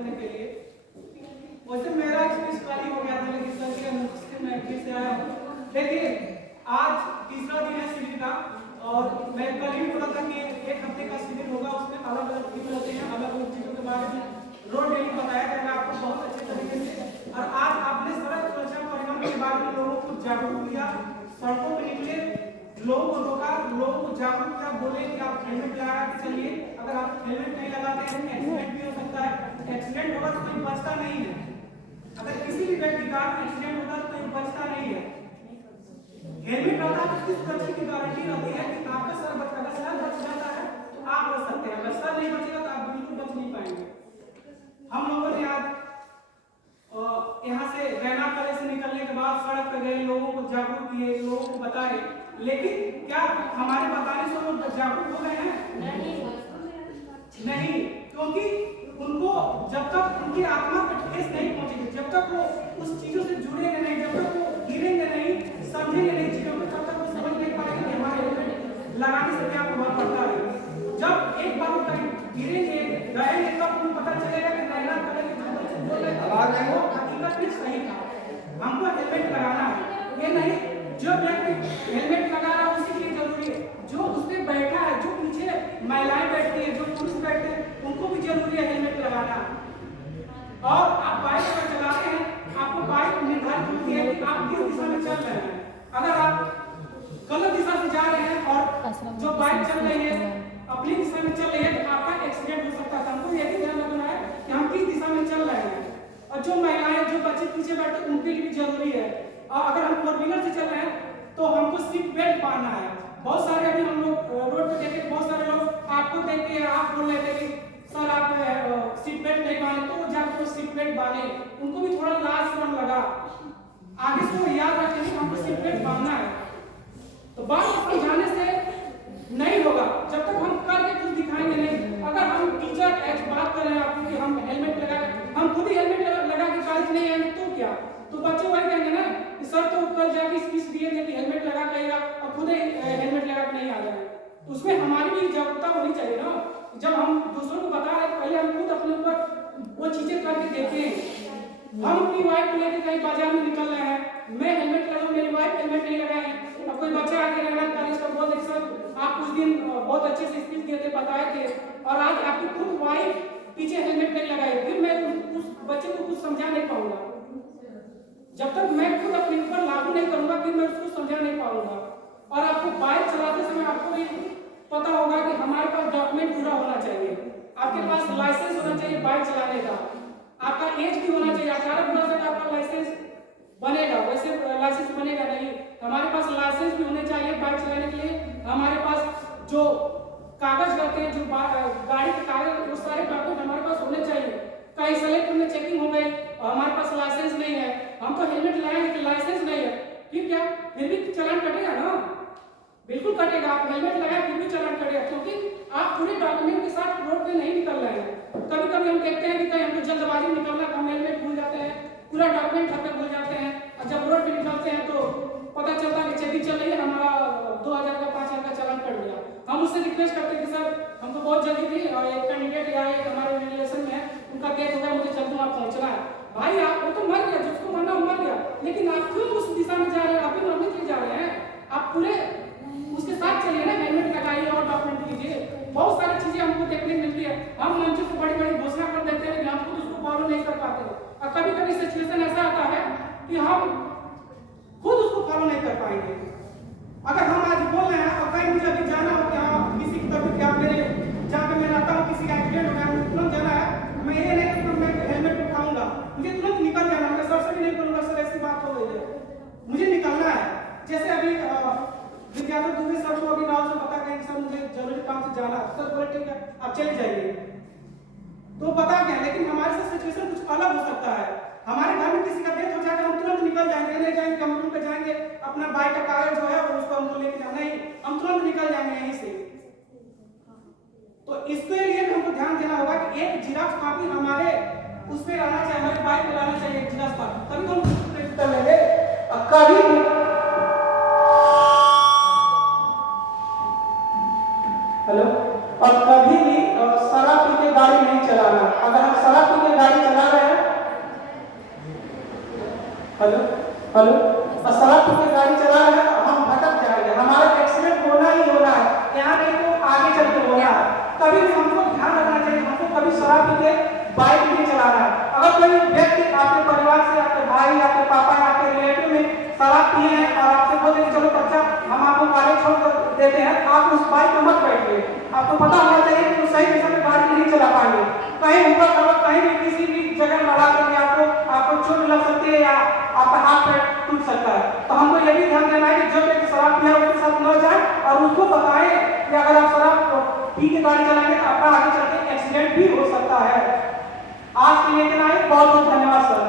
देने के लिए। वैसे मेरा स्पीच खाली हो गया था, लेकिन सर के अनुरोध से मैं फिर से आया हूँ। देखिए, आज तीसरा दिन है शिविर का, और मैं कल ही बोला था कि 1 हफ्ते का शिविर होगा, उसमें अलग अलग थीम रहते हैं, अलग अलग चीजों के बारे में रोड डेली बताया जाएगा आपको बहुत अच्छे तरीके से। और आज आपने सड़क सुरक्षा परिवहन के बारे में लोगों को जागरूक किया, सड़कों पर निकले, लोगों को रोका, लोगों को जागरूक किया, बोले कि आप हेलमेट लगा के चलिए। अगर आप हेलमेट नहीं लगाते हैं एक्सीडेंट भी हो सकता है, एक्सीडेंट होगा तो कोई बचता नहीं है। अगर किसी भी व्यक्ति का एक्सीडेंट होगा तो कोई बचता नहीं है। हेलमेट रहता है तो सुरक्षा की गारंटी रहती है कि आपका सर बच, अगर सर बच जाता है तो आप बच सकते हैं, अगर सर नहीं बचेगा तो आप बिल्कुल बच नहीं पाएंगे। हम लोगों ने आज यहाँ से रैना कॉलेज से निकलने के बाद सड़क पर गए, लोगों को जागरूक किए, लोगों को बताए, लेकिन क्या हमारे बताने से लोग जागरूक हो गए हैं? नहीं, क्योंकि उनको जब तक उनकी आत्मा पर ठेस नहीं पहुंचेगी, जब तक वो उस चीजों से जुड़ेंगे नहीं, जब तक वो गिरेंगे नहीं, समझेंगे नहीं चीजों को, तब तक वो समझ नहीं पाएंगे कि हमारे हेलमेट लगाने से क्या प्रभाव पड़ता है। जब एक बार वो गिरेंगे गएंगे तब उनको पता चलेगा कि नैना कलर की वो हकीकत में सही था, हमको हेलमेट लगाना है। ये नहीं जो व्यक्ति हेलमेट लगा रहा है उसी के लिए जरूरी है, जो उसमें बैठा है, जो पीछे महिलाएं बैठती है, जो पुरुष बैठते हैं, उनको भी जरूरी है हेलमेट लगाना। और आप बाइक अगर चलाते हैं, आपको बाइक निर्धारित होती है कि आप किस दिशा में चल रहे हैं। अगर आप गलत दिशा से जा रहे हैं और जो बाइक चल रही है अपनी दिशा में चल रही है, तो आपका एक्सीडेंट हो सकता है। हमको यह भी ध्यान रखना है कि हम किस दिशा में चल रहे हैं। और जो महिलाएं, जो बच्चे पीछे बैठे हैं, उनके लिए भी जरूरी है। और अगर हम 4 व्हीलर से चल रहे हैं तो हमको सीट बेल्ट बांधना है। बहुत सारे अभी हम लोग रोड पे देखे, बहुत सारे लोग आपको देख के आप बोल रहे थे कि सर आप सीट बेल्ट नहीं बांधे, तो जाकर सीट बेल्ट बांधे। उनको भी थोड़ा लाज शर्म लगा, आगे से वो याद रखें कि हमको सीट बेल्ट बांधना है। तो बात समझाने से नहीं होगा जब तक हम करके कुछ दिखाएंगे नहीं। अगर हम टीचर एज बात कर रहे हैं आपको कि हम हेलमेट लगा, हम खुद ही हेलमेट लगा के कॉलेज नहीं आएंगे तो क्या? तो बच्चे वही कहेंगे ना कि सर तो कल जाके स्पीच दिए थे कि हेलमेट लगा के आएगा, और खुद ही हेलमेट लगा के नहीं आ जाए। उसमें हमारी भी जागरूकता होनी चाहिए ना। जब हम दूसरों को बता रहे हैं, पहले हम खुद अपने ऊपर वो चीजें करके देखें। हम अपनी वाइफ को लेकर कहीं बाजार में निकल रहे हैं, मैं हेलमेट लगाऊं, मेरी वाइफ हेलमेट नहीं लगाए, अब कोई बच्चा आके रहना कॉलेज का बोल दे सर आप उस दिन बहुत अच्छे से स्पीच दिए थे, बताए थे, और आज आपकी खुद वाइफ पीछे हेलमेट नहीं लगाई, फिर मैं उस बच्चे को कुछ समझा नहीं पाऊंगा। जब तक मैं खुद अपने ऊपर लागू नहीं करूंगा, फिर मैं उसको समझा नहीं पाऊंगा। और आपको बाइक चलाते समय आपको भी पता होगा कि हमारे पास डॉक्यूमेंट पूरा होना चाहिए। आपके पास लाइसेंस होना चाहिए बाइक चलाने का, आपका एज भी होना चाहिए। 18+ तक आपका लाइसेंस बनेगा, वैसे लाइसेंस बनेगा नहीं। हमारे पास लाइसेंस भी होने चाहिए बाइक चलाने के लिए। हमारे पास जो कागज रहते हैं, जो गाड़ी के कागज, वो सारे डॉक्यूमेंट हमारे पास होने चाहिए। कहीं सेलेक्ट में चेकिंग हो गई और हमारे पास लाइसेंस नहीं है, हम तो हेलमेट लगाए लेकिन लाइसेंस नहीं है, फिर क्या? फिर भी चालान कटेगा ना, बिल्कुल कटेगा। आप हेलमेट लगाए फिर भी चालान कटेगा, क्योंकि आप पूरे डॉक्यूमेंट के साथ रोड पे नहीं निकल रहे हैं। कभी कभी हम देखते हैं कि कहीं हमको जल्दबाजी में निकलना, हम हेलमेट भूल जाते हैं, पूरा डॉक्यूमेंट घर पे भूल जाते हैं, और जब रोड पे निकलते हैं तो पता चलता है कि चेकिंग चल रही है, हमारा 2000 का 5000 का चालान कट गया। हम उससे रिक्वेस्ट करते हैं कि सर हमको बहुत जल्दी थी, और एक कैंडिडेट या एक हमारे रिलेशन में उनका डेथ हो गया, मुझे जल्दी वहाँ पहुँचना है। भाई आप वो तो मर गया, जिसको मरना वो मर गया, लेकिन आप क्यों उस दिशा में जा रहे हैं? आप भी मरने के लिए जा रहे हैं, आप पूरे उसके साथ चलिए ना, हेलमेट लगाइए और डॉक्यूमेंट लीजिए। बहुत सारी चीजें हमको देखने मिलती है, हम मंचों से बड़ी बड़ी घोषणा कर देते हैं, लेकिन हम खुद उसको फॉलो नहीं कर पाते। और कभी कभी सिचुएशन ऐसा आता है कि हम खुद उसको फॉलो नहीं कर पाएंगे। अगर हम आज बोल रहे हैं और कहीं मुझे अभी जाना हो कि हाँ किसी की तबीयत क्या, मेरे जहाँ पे मैं रहता हूँ किसी का एक्सीडेंट हो गया, मुझे तुरंत जाना है, मैं ये नहीं कि मैं हेलमेट उठाऊंगा, मुझे तुरंत निकल जाना, मैं सर से भी नहीं बोलूंगा सर ऐसी बात हो गई है, मुझे निकलना है। जैसे अभी विद्यार्थी दूसरे सर को अभी नाव से पता करें सर मुझे जरूरी काम से जाना, सर बोले ठीक है आप चले जाइए, तो पता क्या, लेकिन हमारे साथ सिचुएशन कुछ अलग हो सकता है। हमारे घर में किसी का डेथ हो जाएगा, हम तुरंत निकल जाएंगे, नहीं जाएंगे कंपनी पे जाएंगे, अपना बाइक का कागज जो है उसको हमको लेके जाना ही, हम तुरंत निकल जाएंगे यहीं से। तो इसके लिए भी हमको ध्यान देना होगा कि एक जिराक्स कॉपी हमारे उसमें रहना चाहिए, हमारे बाइक में रहना चाहिए एक जिराक्स कॉपी, तभी तो हम प्रिंट कर लेंगे। और कभी हेलो, और कभी भी शराब पी के गाड़ी नहीं चलाना। अगर हम शराब पी के गाड़ी हेलो हेलो, और शराब पी के गाड़ी चला रहे हैं तो हम भटक जाएंगे, हमारा एक्सीडेंट होना ही होना है, यहाँ नहीं तो आगे चल के होना है। कभी भी हमको ध्यान रखना चाहिए, हमको कभी शराब पी के बाइक नहीं चलाना है। अगर कोई व्यक्ति आपके परिवार से, आपके भाई, आपके पापा, आपके रिलेटिव में शराब पिए हैं और आपसे बोलते हैं चलो बच्चा हम आपको कॉलेज छोड़ देते हैं, आप उस बाइक में मत बैठिए। आपको पता होना चाहिए कि सही दिशा में गाड़ी नहीं चला पाएंगे, कहीं ऊपर खबर कहीं भी किसी भी जगह लड़ा देंगे, आपको चोट लग सकती है या आपका हाथ पैर टूट सकता है। तो हमको ये भी ध्यान देना है कि जो व्यक्ति शराब पिया उसके साथ न जाए और उसको बताएं कि अगर आप शराब पी के गाड़ी चलाएंगे तो आपका आगे चल के एक्सीडेंट भी हो सकता है। आज के लिए इतना ही, बहुत बहुत धन्यवाद सर।